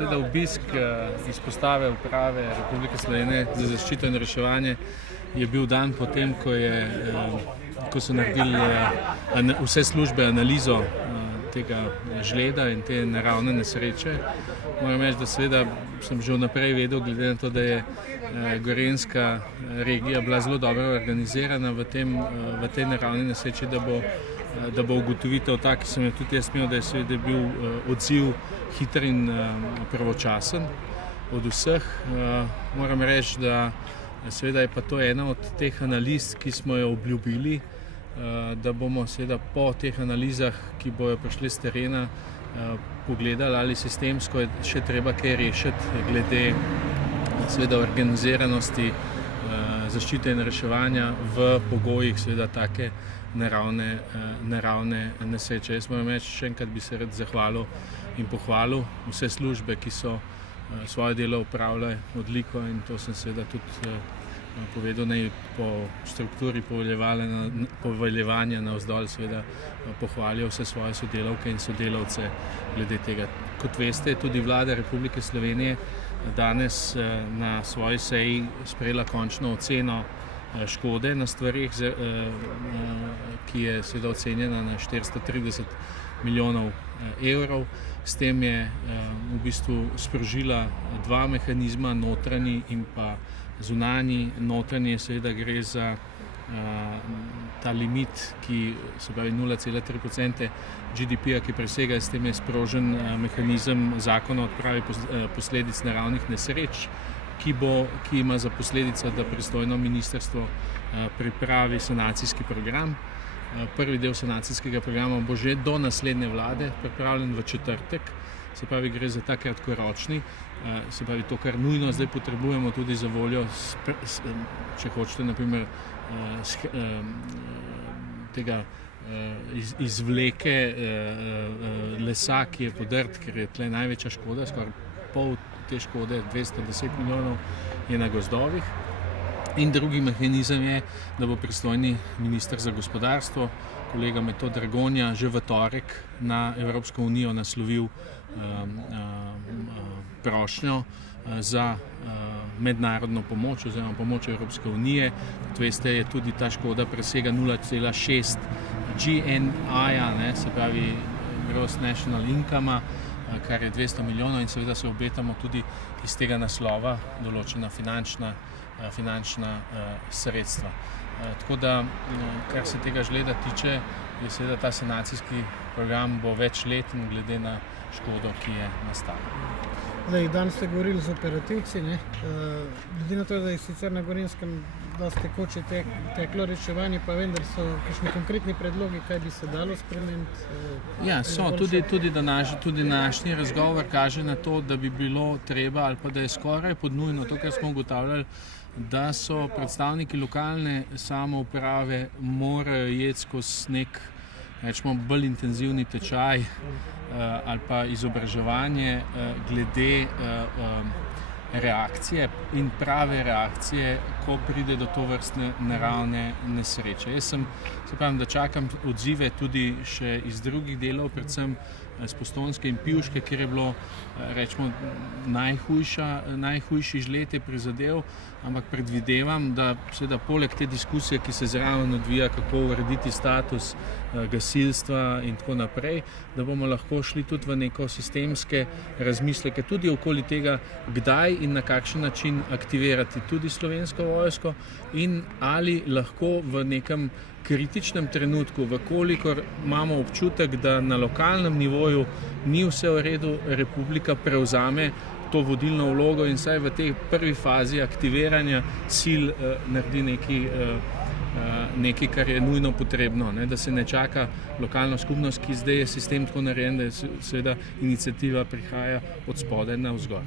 Seveda obisk izpostave Uprave Republike Slovenije za zaščito in reševanje je bil dan potem, ko so naredili vse službe analizo tega žleda in te naravne nesreče. Moram reči, da seveda sem že vnaprej vedel, glede na to, da je Gorenjska regija bila zelo dobro organizirana v tej naravni nesreči, da bo ugotovitev tak, ki sem jo tudi jaz imel, da je seveda bil odziv hiter in pravočasen od vseh. Moram reči, da seveda je pa to ena od teh analiz, ki smo jo obljubili, da bomo seveda po teh analizah, ki bojo prišli z terena, pogledali, ali sistemsko je še treba kaj rešiti glede seveda organiziranosti zaščite in reševanja v pogojih seveda take naravne nesreče. Jaz moram reči, še enkrat bi se rad zahvalil in pohvalil vse službe, ki so svoje delo upravljale odliko, in to sem seveda tudi povedal, naj po strukturi poveljevanja navzdol seveda pohvalijo vse svoje sodelavke in sodelavce glede tega. Kot veste, je tudi Vlada Republike Slovenije danes na svoji seji sprejela končno oceno škode na stvareh, ki je seveda ocenjena na 430 milijonov evrov. S tem je v bistvu sprožila dva mehanizma, notranji in pa zunanji. Notranji seveda gre za ta limit, ki se pravi 0,3% GDP-ja, ki presega, s tem je sprožen mehanizem Zakona o odpravi posledic naravnih nesreč, ki ima za posledico, da pristojno ministrstvo pripravi sanacijski program. Prvi del sanacijskega programa bo že do naslednje vlade pripravljen v četrtek, se pravi gre za ta kratkoročni, se pravi to, kar nujno zdaj potrebujemo tudi za voljo, če hočete, naprimer tega izvleke lesa, ki je podrt, ker je tle največja škoda, skoraj pol te škode, 210 milijonov, je na gozdovih. In drugi mehanizem je, da bo pristojni minister za gospodarstvo, kolega Metod Dragonja, že v torek na Evropsko unijo naslovil prošnjo za mednarodno pomoč oziroma pomoč Evropske unije. Kot veste, je tudi ta škoda presega 0,6 GNI-ja, se pravi Gross National Income, kar je 200 milijonov, in seveda se obetamo tudi iz tega naslova določena finančna sredstva. Tako da, kar se tega žleda tiče, je seveda ta sanacijski program bo večleten glede na škodo, ki je nastala. Danes ste govorili z operativci, glede na to, da je sicer na Gorenjskem dosti tekoče teklo reševanje, pa vendar so kakšni konkretni predlogi, kaj bi se dalo spremeniti? Ja, so. Tudi današnji razgovor kaže na to, da bi bilo treba, ali pa da je skoraj podnujno to, kar smo ugotavljali, da so predstavniki lokalne samouprave morajo jeti skozi nek, rečemo, bolj intenzivni tečaj ali pa izobraževanje glede reakcije in prave reakcije, ko pride do tovrstne naravne nesreče. Jaz se pravim, da čakam odzive tudi še iz drugih delov, predvsem z Postojnske in Pivške, kjer je bilo, rečemo, najhujši žled je prizadel, ampak predvidevam, da seveda poleg te diskusije, ki se zraven odvija, kako urediti status gasilstva in tako naprej, da bomo lahko šli tudi v neko sistemske razmisleke, tudi okoli tega, kdaj in na kakšen način aktivirati tudi Slovensko vojsko in ali lahko v nekem kritičnem trenutku, vkolikor imamo občutek, da na lokalnem nivoju ni vse v redu, Republika prevzame to vodilno vlogo in saj v tej prvi fazi aktiviranja sil naredi nekaj, kar je nujno potrebno, da se ne čaka lokalno skupnost, ki zdaj je sistem tako narejen, da seveda iniciativa prihaja od spodaj navzgor.